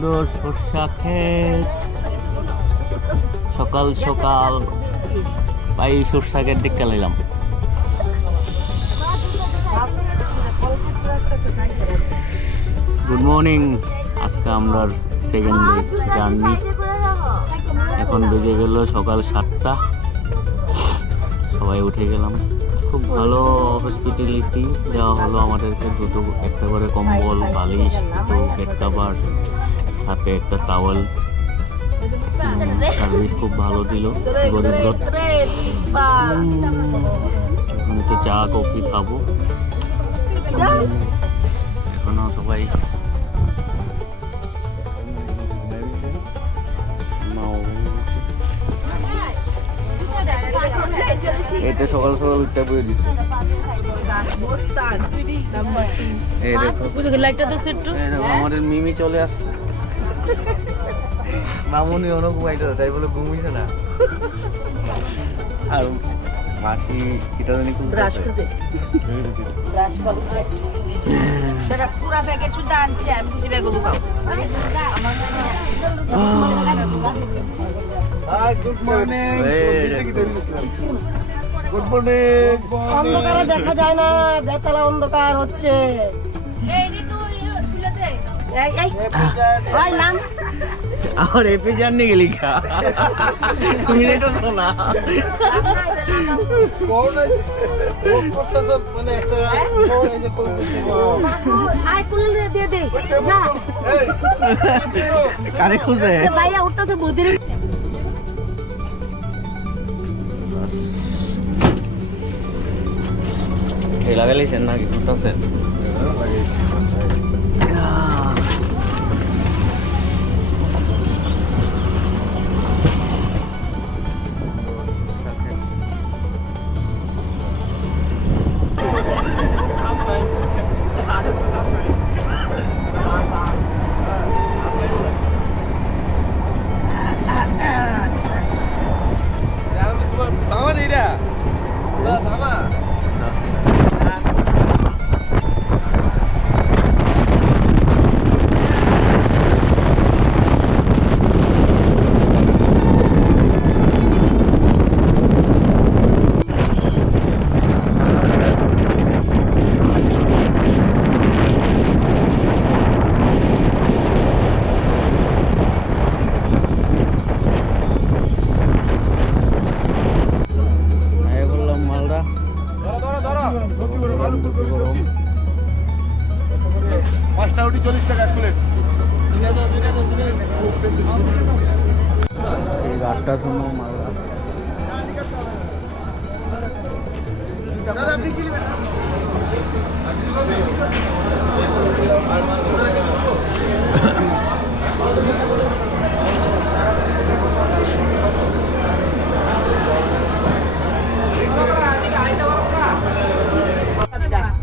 সুন্দর সরষা ক্ষেত। সকাল সকাল ভাই সরষা ক্ষেত দেখতে নিলাম। Good morning. আজকে আমরা সেকেন্ড ডে জার্নি। এখন বেজে গেল সকাল 7টা। সবাই উঠে গেলাম। খুব ভালো হসপিটালিটি দেওয়া হলো আমাদেরকে। দুটো একটা করে কম্বল, বালিশ, দুটো বেড কভার, সাথে একটা টাওয়েল। সার্ভিস খুব ভালো দিল গরিব। এখন একটু চা কফি খাবো। এখনো সবাই এটা সকাল সকাল উঠতে বয়ে দিচ্ছে। আমাদের মিমি চলে আসছে। মামুনি অনেক ঘুমাইতে তাই বলে ঘুমিয়েছে না। আর মাসি কিটা জানি খুব পুরা প্যাকেজ শুদ্ধ আনছি আমি বুঝি ব্যাগ লুকাও। Good morning. Good morning. অন্ধকারে দেখা যায় না, বেতালা অন্ধকার হচ্ছে। আর এপি জার্নি গেলি খা মিনিট তো না কোন আছে ও করতেছ মানে একটা কোন আছে কোন আই কুল দিয়ে দে না কারে খুঁজে ভাইয়া উঠতেছে বুদির। এই লাগাইছেন নাকি উঠতেছেন?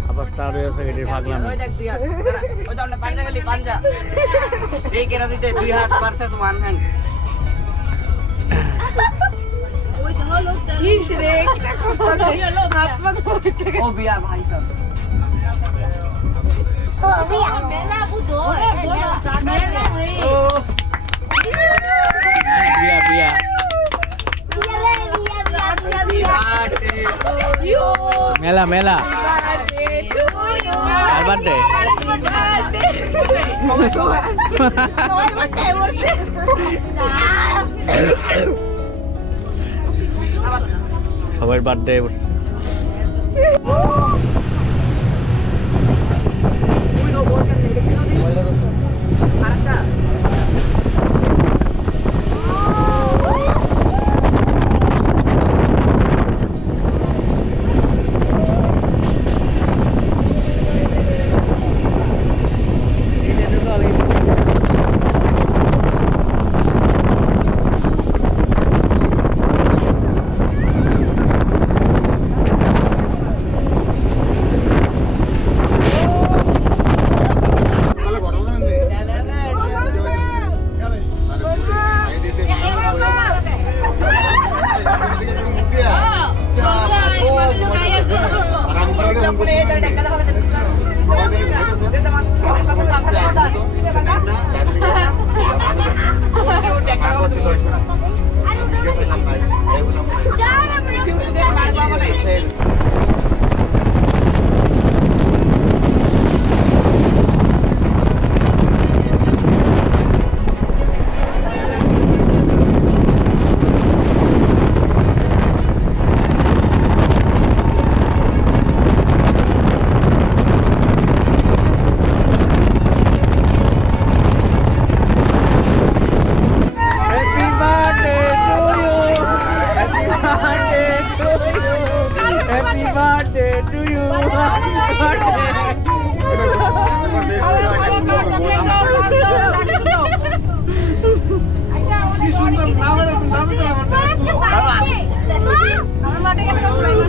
আবার তার ভাগলাম দুই হাত পারছে তো ওয়ান হ্যান্ড ও বিয়া ভাই সব বিয়া বিয়া মেলা মেলা বার্থডে সবার বার্থডে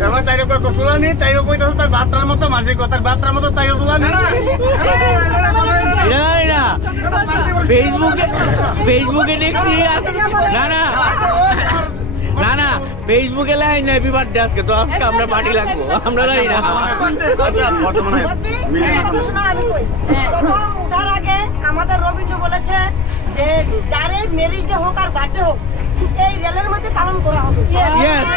এবার তাইও কই তুলানি তাইও কইতাছ তার বাপটার মতো মাঝে কথার বাপটার মতো তাইও তুলানি না ফেসবুকে দেখছি না না না না ফেসবুকে লাই না হ্যাপি বার্থডে আজকে তো আজকে আমরা পার্টি লাগবো আমরা জানি না প্রথম উঠার আগে আমাদের রবীন্দ্র বলেছে যে যারে ম্যারেজ ডে হোক আর বার্থডে হোক এই রেলের মধ্যে পালন করা হবে। ইয়েস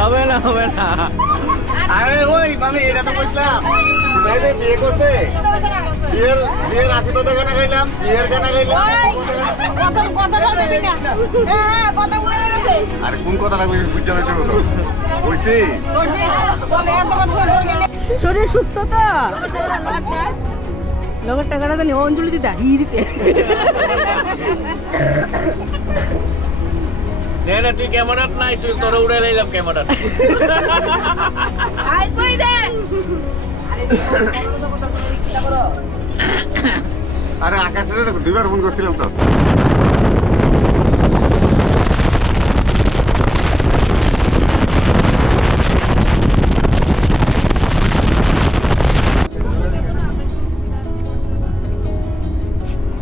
হবে না হবে না আরে ওই মানে এটা তো কইলাম মেয়েদের বিয়ে করতে বিয়ের আশীর্বাদ গানা গাইলাম বিয়ের গানা গাইলাম আরে কোন কথা লাগবে বুঝতে পারছো তো বুঝছি শরীর সুস্থ তো লগের টাকাটা তো অঞ্জলি দিদা দিছে না তুই ক্যামেরাত নাই তুই তোর উড়ে লাইলাম ক্যামেরাত আই কই দে আরে আকাশে দুইবার ফোন করছিলাম তো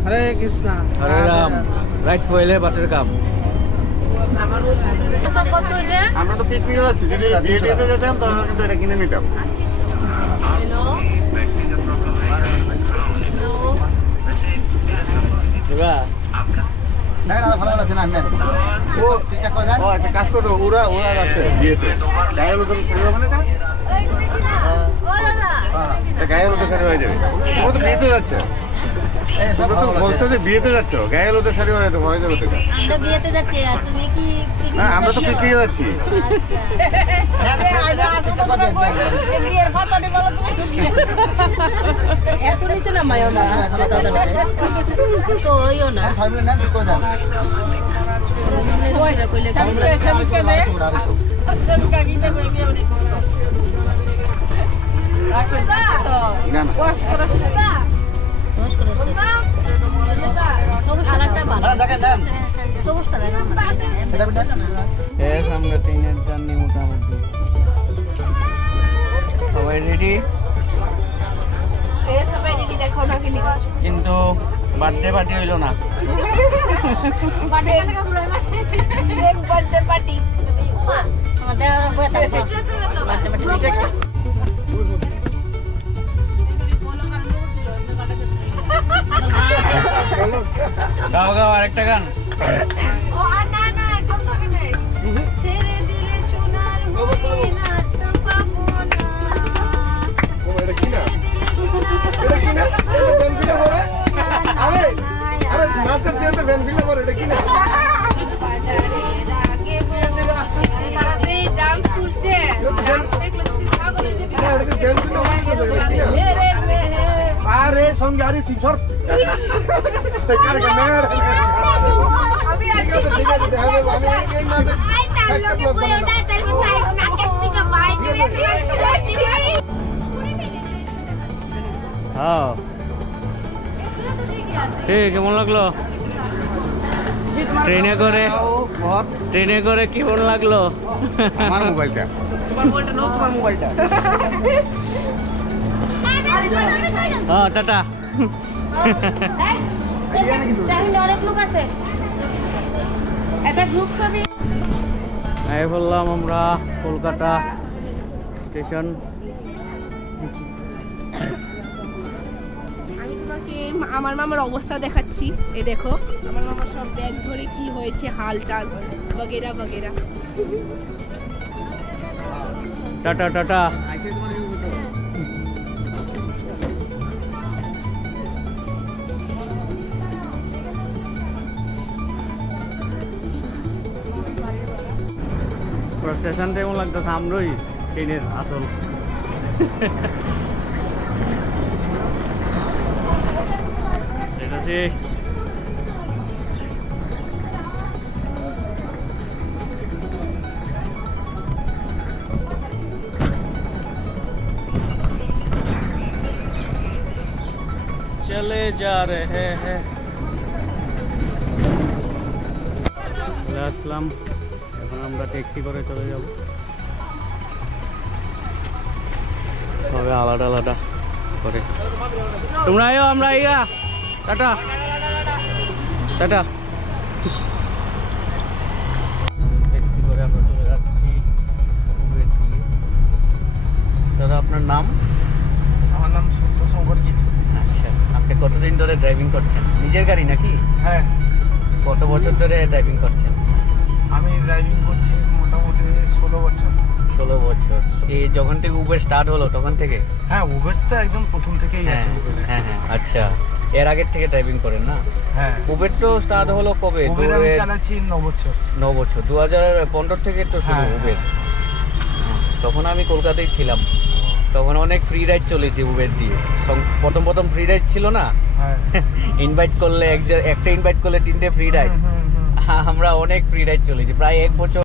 হরে কৃষ্ণ হরে রাম রাইট ফয়েলে বাটের কাম আমরা তো পিকনিকে যাচ্ছি যদি বিয়ে দিতে যেতাম তাহলে কিন্তু এটা কিনে নিতাম ও একটা কাজ করো ওরা যাচ্ছে বিয়েতে গায়ের লোকের ফেরবে মানে গায়ের লোকের ফেরবে হয়ে যাবে ও তো বিয়েতে যাচ্ছে তোমরা তো বলছো যে বিয়েতে যাচ্ছ গায়ের লোকের শাড়ি হয়ে যাবে বিয়েতে যাচ্ছে আর তুমি কি না আমরা তো পিকনিকে যাচ্ছি বিয়ের ফাতানি বলো এত নিচে না মায়ও না তো ওইও না কইরা কইলে না না আমরা ট্রেনের জার্নি মোটামুটি সবাই রেডি কিন্তু বার্থডে পার্টি হইল না গাও গাও আরেকটা গান আরে সঙ্গে আরে সিংহর ঠিক আছে হ্যাঁ ঠিক কেমন লাগলো ট্রেনে করে কেমন লাগলো আমার মোবাইলটা হ্যাঁ টাটা অনেক লোক আছে একটা গ্রুপ ছবি এই বললাম আমরা কলকাতা স্টেশন আমি তোমাকে আমার মামার অবস্থা দেখাচ্ছি এই দেখো আমার মামার সব ব্যাগ ধরে কি হয়েছে হালটাল বগেরা বগেরা টাটা টাটা স্টেশন কেমন লাগতেছে আমরাই ট্রেনের আসল এটা হচ্ছে चले जा रहे हैं চলে আসলাম এখন আমরা ট্যাক্সি করে চলে যাব তবে আলাদা আলাদা করে তোমরা আয়ো আমরা আইয়া টাটা টাটা ট্যাক্সি করে আমরা চলে যাচ্ছি উবের দিয়ে। দাদা আপনার নাম? আমার নাম সন্তোষ মুখার্জি। আচ্ছা, আপনি কতদিন ধরে ড্রাইভিং করছেন? নিজের গাড়ি নাকি? হ্যাঁ, কত বছর ধরে ড্রাইভিং করছেন? আমি ড্রাইভিং করছি মোটামুটি 16 বছর। 16 বছর। এই যখন থেকে উবের স্টার্ট হলো তখন থেকে? হ্যাঁ, উবের তো একদম প্রথম থেকেই হ্যাঁ আছে উবের। হ্যাঁ হ্যাঁ, আচ্ছা। এর আগের থেকে ড্রাইভিং করেন না? হ্যাঁ, উবের তো স্টার্ট হলো কবে? উবের আমি চালাচ্ছি 9 বছর। 9 বছর, 2015 থেকে তো শুরু হ্যাঁ, উবের। তখন আমি কলকাতায় ছিলাম, তখন অনেক ফ্রি রাইড চলেছে উবের দিয়ে। প্রথম ফ্রি রাইড ছিল না, হ্যাঁ, ইনভাইট করলে একটা ইনভাইট করলে 3টে ফ্রি রাইড। হুম, হুম, হুম। আমরা অনেক ফ্রি রাইড চলেছি প্রায় 1 বছর।